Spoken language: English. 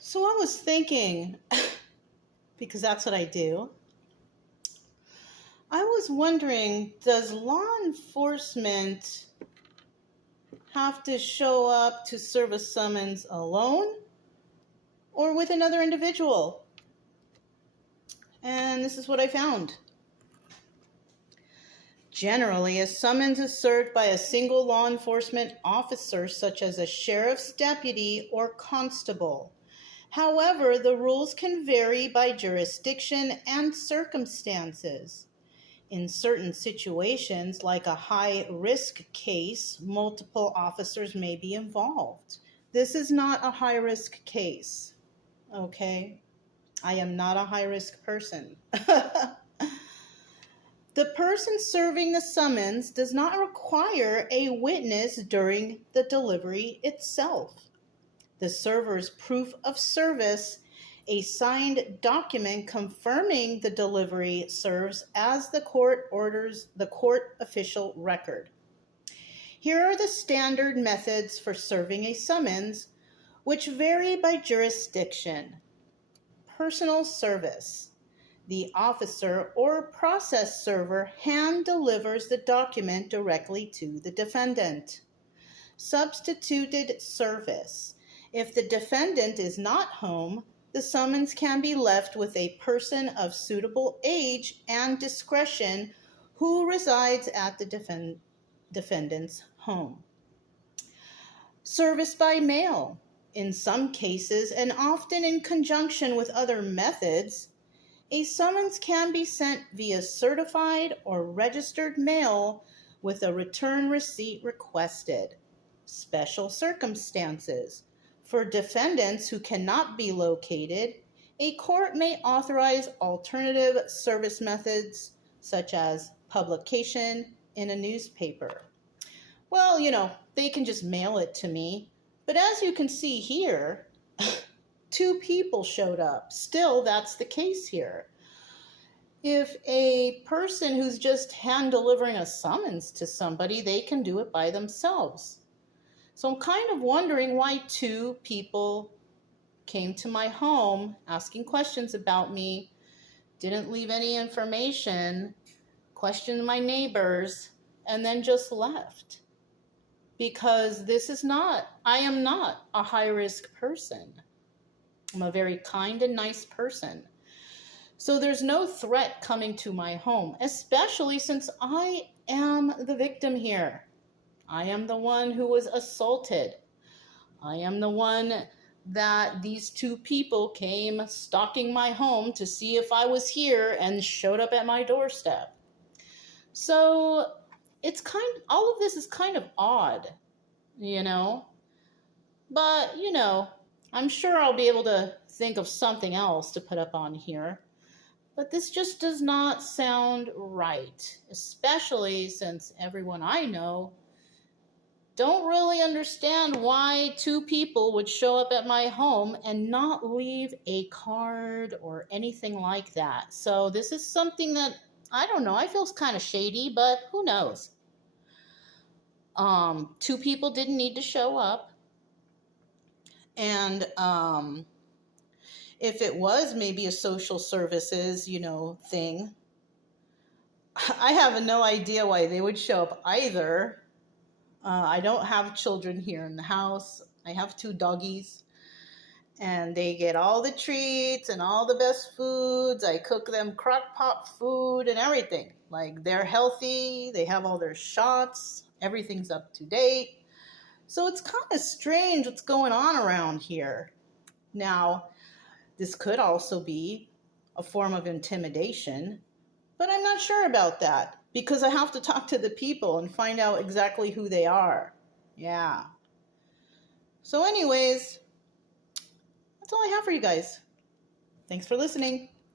So I was thinking, because that's what I do, I was wondering, does law enforcement have to show up to serve a summons alone or with another individual? And this is what I found. Generally, a summons is served by a single law enforcement officer, such as a sheriff's deputy or constable. However, the rules can vary by jurisdiction and circumstances. In certain situations, like a high-risk case, multiple officers may be involved. This is not a high-risk case, okay? I am not a high-risk person. The person serving the summons does not require a witness during the delivery itself. The server's proof of service, a signed document confirming the delivery, serves as the court official record. Here are the standard methods for serving a summons, which vary by jurisdiction. Personal service. The officer or process server hand delivers the document directly to the defendant. Substituted service. If the defendant is not home, the summons can be left with a person of suitable age and discretion who resides at the defendant's home. Service by mail. In some cases, and often in conjunction with other methods, a summons can be sent via certified or registered mail with a return receipt requested. Special circumstances. For defendants who cannot be located, a court may authorize alternative service methods such as publication in a newspaper. Well, they can just mail it to me. But as you can see here, 2 people showed up. Still, that's the case here. If a person who's just hand delivering a summons to somebody, they can do it by themselves. So I'm kind of wondering why 2 people came to my home asking questions about me, didn't leave any information, questioned my neighbors, and then just left. Because I am not a high-risk person. I'm a very kind and nice person. So there's no threat coming to my home, especially since I am the victim here. I am the one who was assaulted. I am the one that these 2 people came stalking my home to see if I was here and showed up at my doorstep. So all of this is kind of odd, But, I'm sure I'll be able to think of something else to put up on here. But this just does not sound right, especially since everyone I know don't really understand why 2 people would show up at my home and not leave a card or anything like that. So this is something that, I don't know, I feel kind of shady, but who knows? 2 people didn't need to show up. And if it was maybe a social services, thing, I have no idea why they would show up either. I don't have children here in the house. I have 2 doggies, and they get all the treats and all the best foods. I cook them crock pot food and everything. Like, they're healthy. They have all their shots. Everything's up to date. So it's kind of strange what's going on around here. Now, this could also be a form of intimidation, but I'm not sure about that because I have to talk to the people and find out exactly who they are. Yeah. So anyways, that's all I have for you guys. Thanks for listening.